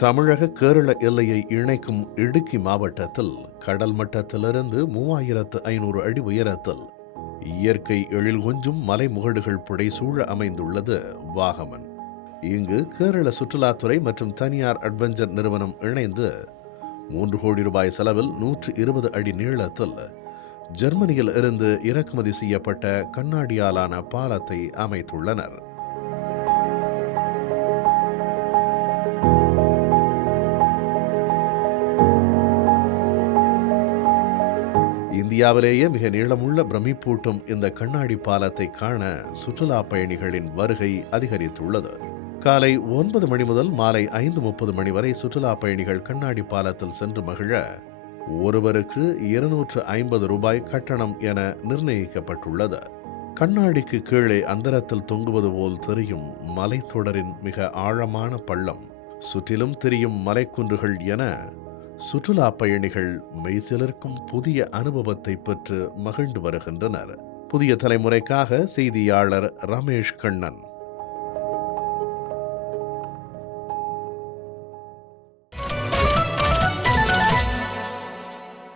தமிழக கேரள எல்லையை இணைக்கும் இடுக்கி மாவட்டத்தில் கடல் மட்டத்திலிருந்து 3500 அடி உயரத்தில் இயற்கை எழில் கொஞ்சும் மலைமுகடுகள் புடைசூழ அமைந்துள்ளது வாகமன். இங்கு கேரள சுற்றுலாத்துறை மற்றும் தனியார் அட்வென்ச்சர் நிறுவனம் இணைந்து 3 கோடி ரூபாய் செலவில் 120 அடி நீளத்தில் ஜெர்மனியில் இருந்து இறக்குமதி செய்யப்பட்ட கண்ணாடியாலான பாலத்தை அமைத்துள்ளனர். இந்தியாவிலேயே மிக நீளமுள்ள பிரமிப்பூட்டும் இந்த கண்ணாடி பாலத்தை காண சுற்றுலா பயணிகளின் வருகை அதிகரித்துள்ளது. காலை 9 மணி முதல் மாலை 5:30 மணி வரை சுற்றுலா பயணிகள் கண்ணாடி பாலத்தில் சென்று மகிழ ஒருவருக்கு 250 ரூபாய் கட்டணம் என நிர்ணயிக்கப்பட்டுள்ளது. கண்ணாடிக்கு கீழே அந்தரத்தில் தொங்குவது போல் தெரியும் மலைத்தொடரின் மிக ஆழமான பள்ளம், சுற்றிலும் தெரியும் மலைக்குன்றுகள் என சுற்றுலா பயணிகள் மெய்சிலிர்க்கும் புதிய அனுபவத்தை பெற்று மகிழ்ந்து வருகின்றனர். புதிய தலைமுறைக்காக செய்தியாளர் ரமேஷ் கண்ணன்.